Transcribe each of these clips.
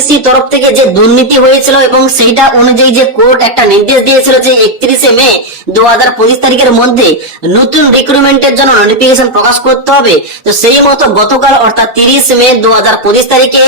SSC তরফ থেকে যে দুর্নীতি হয়েছিল এবং সেইটা অনুযায়ী যে কোর্ট একটা নির্দেশ দিয়েছিল যে 31শে মে 2025 তারিখের মধ্যে নতুন রিক্রুটমেন্টের জন্য নোটিফিকেশন প্রকাশ করতে হবে। তো সেই মতো গতকাল অর্থাৎ 30 মে 2025 তারিখে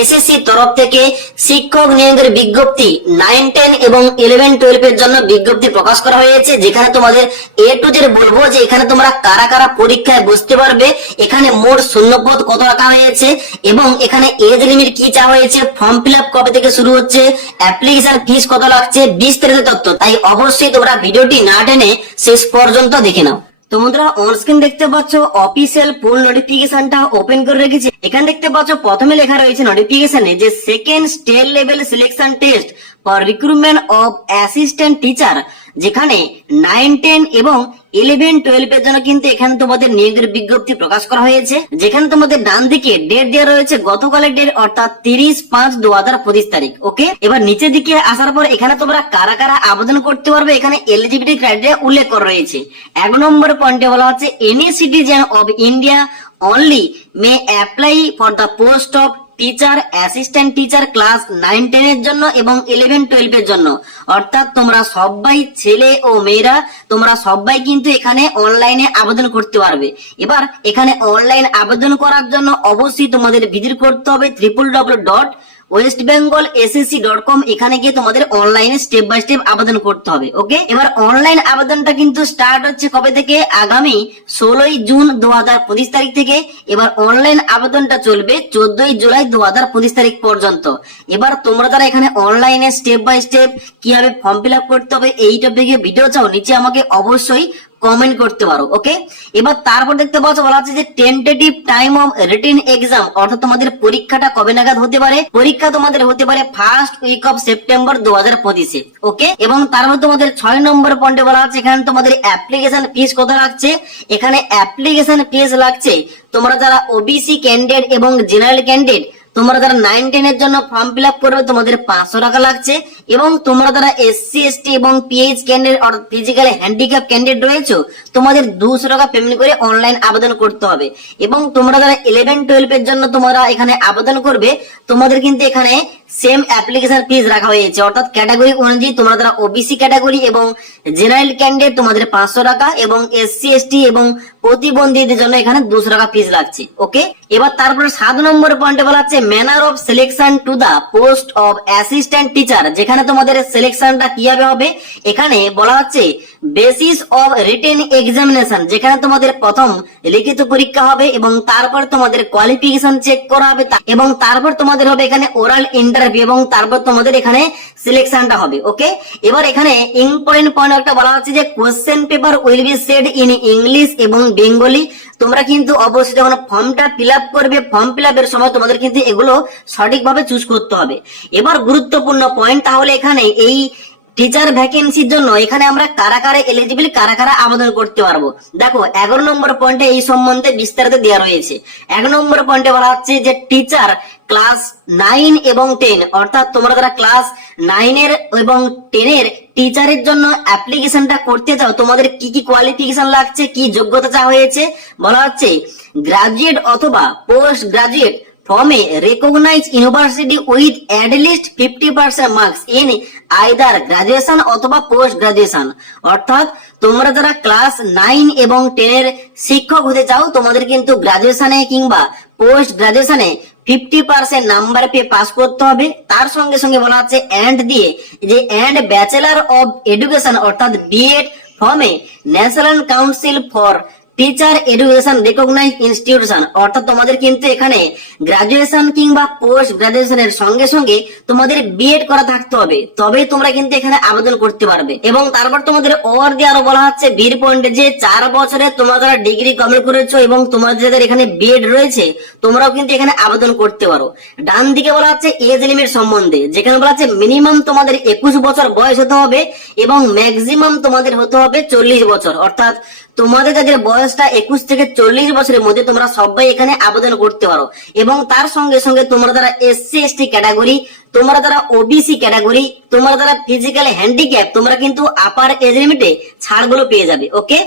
এসএসসি তরফ থেকে শিক্ষক নিয়োগের বিজ্ঞপ্তি 9, 10 এবং 11, 12 এর জন্য বিজ্ঞপ্তি প্রকাশ করা হয়েছে, যেখানে তোমাদের এ টু জেড বলবো যে এখানে তোমরা কারা কারা পরীক্ষায় বসতে পারবে, এখানে মোট শূন্যপদ কত রাখা হয়েছে এবং এখানে এজ লিমিট কি চাওয়া হয়েছে, ফর্ম ফিল আপ কবে থেকে শুরু হচ্ছে, অ্যাপ্লিকেশন ফিস কত লাগছে, বিস্তারিত তথ্য। তাই অবশ্যই তোমরা ভিডিওটি না টেনে শেষ পর্যন্ত দেখে নাও। তো বন্ধুরা, অন স্ক্রিন দেখতে পাচ্ছ অফিসিয়াল ফুল নোটিফিকেশনটা ওপেন করে রেখেছি। এখানে দেখতে পাচ্ছ প্রথমে লেখা রয়েছে নোটিফিকেশনে যে second state level selection test for recruitment of assistant teacher, যেখানে 9, 10 এবং 11, 12 এর জন্য কিন্তু এখানে তোমাদের নিয়োগের বিজ্ঞপ্তি প্রকাশ করা হয়েছে, যেখানে তোমাদের ডান দিকে ডেট দেওয়া রয়েছে গতকালের ডেট অর্থাৎ 30/5/2025 তারিখ। ওকে, এবার নিচের দিকে আসার পর এখানে তোমরা কারা কারা আবেদন করতে পারবে এখানে এলিজিবিলিটি ক্রাইটেরিয়া উল্লেখ করা রয়েছে। 1 নম্বর পয়েন্টে বলা হচ্ছে any citizen of India only may apply for the post of teacher assistant teacher class 9, 10 এর জন্য এবং 11, 12 এর জন্য। অর্থাৎ তোমরা সবাই ছেলে ও মেয়েরা তোমরা সবাই কিন্তু এখানে অনলাইনে আবেদন করতে পারবে। এবার এখানে অনলাইন আবেদন করার জন্য অবশ্যই তোমাদের ভিজিট করতে হবে www.westbengalssc.com। এখানে গিয়ে তোমাদের অনলাইনে স্টেপ বাই স্টেপ আবেদন করতে হবে। ওকে, এবার অনলাইন আবেদনটা কিন্তু স্টার্ট হচ্ছে কবে থেকে, আগামী 16 জুন 2025 তারিখ থেকে। এবার অনলাইন আবেদনটা চলবে 14 জুলাই 2025 তারিখ পর্যন্ত। এবার তোমরা যারা এখানে অনলাইনে স্টেপ বাই স্টেপ কিভাবে ফর্ম ফিল আপ করতে হবে এই টপিকে ভিডিও চাও, নিচে আমাকে অবশ্যই কমেন্ট করতে পারো। ওকে, এবার তারপর দেখতে পাচ্ছ বলা আছে যে tentative time of written exam, অর্থাৎ তোমাদের পরীক্ষাটা কবে নাগাদ হতে পারে। পরীক্ষা তোমাদের হতে পারে ফার্স্ট উইক অফ সেপ্টেম্বর 2025-এ। ওকে, এবং তারপর তোমাদের 6 নম্বর পয়েন্টে বলা আছে এখানে তোমাদের অ্যাপ্লিকেশন ফিস কত লাগছে। এখানে অ্যাপ্লিকেশন ফিস লাগছে তোমরা যারা ওবিসি ক্যান্ডিডেট এবং জেনারেল ক্যান্ডিডেট, তোমরা যারা 9, 10 এর জন্য ফর্ম ফিল আপ করবে তোমাদের 500 টাকা লাগছে, এবং তোমরা যারা এসসি, এসটি এবং পিএইচ ক্যান্ডিডেট অর্থাৎ ফিজিক্যালি হ্যান্ডিক্যাপ ক্যান্ডিডেট রয়েছে তোমাদের 200 টাকা পেমেন্ট করে অনলাইন আবেদন করতে হবে। এবং তোমরা যারা 11, 12 এর জন্য তোমরা এখানে আবেদন করবে তোমাদের কিন্তু এখানে সেম অ্যাপ্লিকেশন ফিস রাখা হয়েছে, অর্থাৎ ক্যাটাগরি অনুযায়ী তোমরা যারা ওবিসি ক্যাটাগরি এবং জেনারেল ক্যান্ডিডেট তোমাদের 500 টাকা এবং এসসি, এসটি এবং প্রতিবন্ধীদের জন্য এখানে 200 টাকা ফিস লাগছে। ওকে, এবার তারপরে 7 নম্বর পয়েন্টে বলা হচ্ছে manner of selection to the post of assistant teacher, যেখানে তোমাদের সিলেকশনটা কিভাবে হবে এখানে বলা হচ্ছে বেসিস অফ রিটেন এক্সামিনেশন, যেখানে তোমাদের প্রথম লিখিত পরীক্ষা হবে এবং তারপর তোমাদের কোয়ালিফিকেশন চেক করা হবে এবং তারপর তোমাদের হবে এখানে ওরাল ইন্টারভিউ এবং তারপর তোমাদের এখানে সিলেকশনটা হবে। ওকে, এবার এখানে ইম্পর্টেন্ট পয়েন্ট একটা বলা হচ্ছে যে question paper will be said in English এবং বেঙ্গলি। তোমরা কিন্তু অবশ্যই যখন ফর্মটা ফিল আপ করবে ফর্ম ফিল আপের সময় তোমাদের কিন্তু এগুলো সঠিকভাবে চুজ করতে হবে। এবার গুরুত্বপূর্ণ পয়েন্ট, তাহলে এখানে এই টিচার ভ্যাকেন্সির জন্য এখানে আমরা কারা কারা এলিজিবল, কারা কারা আবেদন করতে পারবো। দেখো 11 নম্বর পয়েন্টে এই সম্বন্ধে বিস্তারিত দেওয়া রয়েছে। 1 নম্বর পয়েন্টে বলা হচ্ছে যে টিচার ক্লাস 9 এবং 10, অর্থাৎ তোমরা যারা ক্লাস 9 এর এবং 10 এর টিচারের জন্য অ্যাপ্লিকেশনটা করতে চাও তোমাদের কি কি কোয়ালিফিকেশন লাগছে, কি যোগ্যতা চাওয়া হয়েছে। বলা হচ্ছে গ্রাজুয়েট অথবা post graduate from a recognized university with at least 50% marks in either graduation অথবা পোস্ট গ্রাজুয়েশন। অর্থাৎ তোমরা যারা ক্লাস 9 এবং 10 এর শিক্ষক হতে চাও তোমাদের কিন্তু গ্রাজুয়েশনে কিংবা পোস্ট গ্রাজুয়েশনে 50% নাম্বার পেয়ে পাস করতে হবে। তার সঙ্গে সঙ্গে বলা হচ্ছে এন্ড দিয়ে যে এন্ড ব্যাচেলর অফ এডুকেশন অর্থাৎ BEd from a national council for teacher education recognize institution. অর্থাৎ তোমাদের কিন্তু এখানে গ্রাজুয়েশন কিংবা পোস্ট গ্রাজুয়েশনের সঙ্গে সঙ্গে তোমাদের বিএড করা থাকতে হবে, তবেই তোমরা কিন্তু এখানে আবেদন করতে পারবে। এবং তারপর তোমাদের ওভার দিয়ে আরো বলা হচ্ছে বীর পয়েন্টে যে 4 বছরে তোমরা যারা ডিগ্রি কমপ্লিট করেছো এবং তোমাদের যাদের এখানে বিএড রয়েছে তোমরাও কিন্তু এখানে আবেদন করতে পারো। ডান দিকে বলা হচ্ছে এজ লিমিট সম্বন্ধে, যেখানে বলা হচ্ছে মিনিমাম তোমাদের 21 বছর বয়স হতে হবে এবং ম্যাক্সিমাম তোমাদের হতে হবে 40 বছর। অর্থাৎ তোমাদের যাদের বয়সটা 21 থেকে 40 বছরের মধ্যে তোমরা সবাই এখানে আবেদন করতে পারো। এবং তার সঙ্গে সঙ্গে তোমরা যারা এসসি, এসটি ক্যাটাগরি, তোমরা যারা ওবিসি ক্যাটাগরি, তোমরা যারা ফিজিক্যাল হ্যান্ডিক্যাপ তোমরা কিন্তু আপার এজ লিমিটে ছাড়গুলো পেয়ে যাবে। ওকে,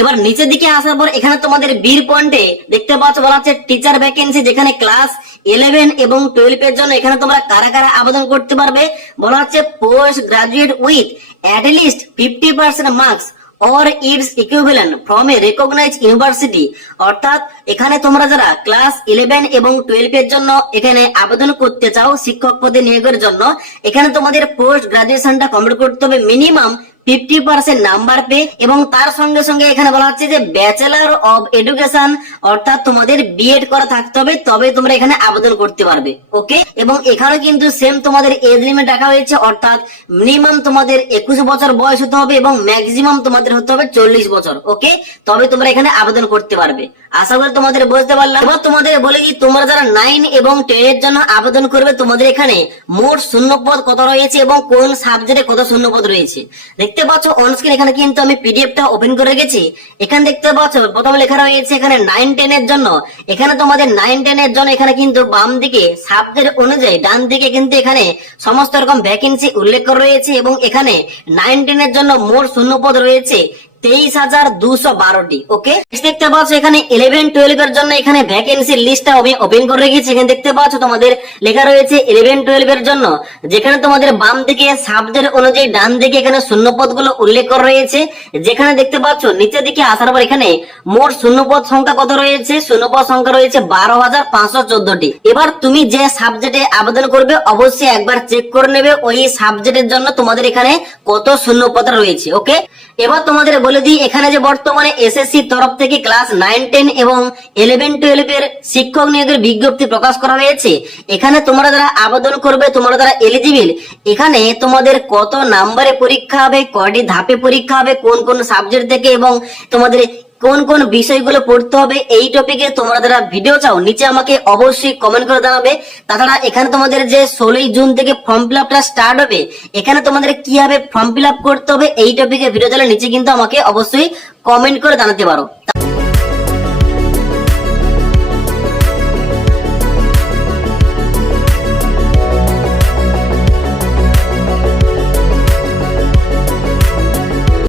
এবার নিচের দিকে আসার পর এখানে তোমাদের বীর পয়েন্টে দেখতে পাচ্ছ বলা হচ্ছে টিচার ভ্যাকেন্সি, যেখানে ক্লাস 11 এবং 12 এর জন্য এখানে তোমরা কারা কারা আবেদন করতে পারবে। বলা হচ্ছে post graduate with at least 50% marks or its equivalent from a recognized university। অর্থাৎ এখানে তোমরা যারা ক্লাস 11 এবং 12 এর জন্য এখানে আবেদন করতে চাও শিক্ষক পদে নিয়োগের জন্য, এখানে তোমাদের পোস্ট গ্রাজুয়েশনটা কমপ্লিট করতে হবে মিনিমাম 50% নাম্বার পেয়ে, এবং তার সঙ্গে সঙ্গে এখানে বলা হচ্ছে যে ব্যাচেলর অব এডুকেশন, অর্থাৎ তোমাদের বিএড করা থাকতে হবে, তবে তোমরা এখানে আবেদন করতে পারবে। ওকে, এবং এখানে কিন্তু সেম তোমাদের এজ লিমিট রাখা হয়েছে, অর্থাৎ মিনিমাম তোমাদের 21 বছর বয়স হতে হবে এবং ম্যাক্সিমাম তোমাদের হতে হবে 40 বছর। ওকে, তবে তোমরা এখানে আবেদন করতে পারবে। আশা করি তোমাদের বুঝতে পারলাম। এবার তোমাদের বলে দিই, তোমরা যারা 9 এবং 10 এর জন্য আবেদন করবে, তোমাদের এখানে মোট শূন্যপদ কত রয়েছে এবং কোন সাবজেক্টে কত শূন্যপদ রয়েছে দেখতে পাচ্ছ অন স্ক্রিন। এখানে কিন্তু আমি পিডিএফটা ওপেন করে রেখেছি। এখানে দেখতে পাচ্ছ প্রথমে লেখা রয়েছে এখানে 9-10 এর জন্য, এখানে তোমাদের 9-10 এর জন্য এখানে কিন্তু বাম দিকে সাবজেক্ট অনুযায়ী ডান দিকে কিন্তু এখানে সমস্ত রকম ভ্যাকেন্সি উল্লেখ করা রয়েছে, এবং এখানে 9-10 এর জন্য মোট শূন্যপদ রয়েছে 23,212টি। ওকে, দেখতে পাচ্ছ এখানে 11-12 এর জন্য এখানে ভ্যাকেন্সির লিস্টটা আমি ওপেন করে রেখেছি। এখানে দেখতে পাচ্ছ তোমাদের লেখা রয়েছে 11-12 এর জন্য, যেখানে তোমাদের বাম দিকে সাবজেক্ট অনুযায়ী ডান দিকে এখানে শূন্যপদগুলো উল্লেখ করা রয়েছে। যেখানে দেখতে পাচ্ছ নিচের দিকে আসার পর এখানে মোট শূন্যপদ সংখ্যা কত রয়েছে, শূন্যপদ সংখ্যা রয়েছে 12,514টি। এবার তুমি যে সাবজেক্টে আবেদন করবে অবশ্যই একবার চেক করে নেবে ওই সাবজেক্টের জন্য তোমাদের এখানে কত শূন্যপদ রয়েছে। ওকে, এবার তোমাদের বলে দিই, এখানে যে বর্তমানে এসএসসি তরফ থেকে ক্লাস 9-10 এবং 11-12 এর শিক্ষক নিয়োগের বিজ্ঞপ্তি প্রকাশ করা হয়েছে। এখানে তোমরা যারা আবেদন করবে, তোমরা যারা এলিজিবল, এখানে তোমাদের কত নাম্বারে পরীক্ষা হবে, কয়টি ধাপে পরীক্ষা হবে, কোন কোন সাবজেক্ট থেকে এবং তোমাদের কোন কোন বিষয়গুলো পড়তে হবে, এই টপিকে তোমরা যারা ভিডিও চাও নিচে আমাকে অবশ্যই কমেন্ট করে জানাবে। তাছাড়া এখানে তোমাদের যে 16 জুন থেকে ফর্ম ফিল আপটা স্টার্ট হবে, এখানে তোমাদের কিভাবে ফর্ম ফিল আপ করতে হবে এই টপিকে ভিডিও চাইলে নিচে কিন্তু আমাকে অবশ্যই কমেন্ট করে জানাতে পারো।